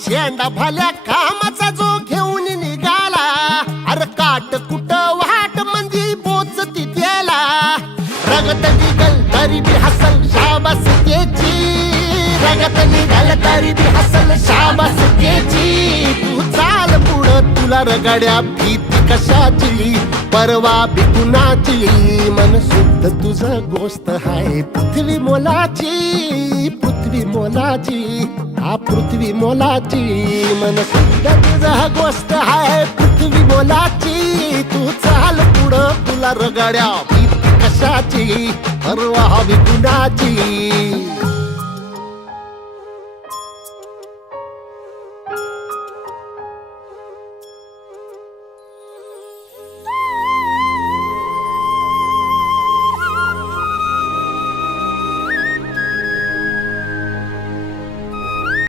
झेंडा भल्या कामाचा जो घेऊन निघाला, अरे काट कुट वाट मंदी बोचती त्याला, रगत निघल तरी बी हसल शाबास त्याची, रगत निघल तरी बी हसल शाबास त्याची. तू चाल पुढं तुला रगड्या भीती कशाची, परवा बी कुणाची, मन शुद्ध तुझं गोष्ट हाय पृथ्वी मोलाची, पृथ्वी मोलाची, हा पृथ्वी मोलाची, मन शुद्ध तुझं गोष्ट हाय पृथ्वी मोलाची. तू चाल पुढं तुला रगड्या भीती कशाची, परवा बी कुणाची.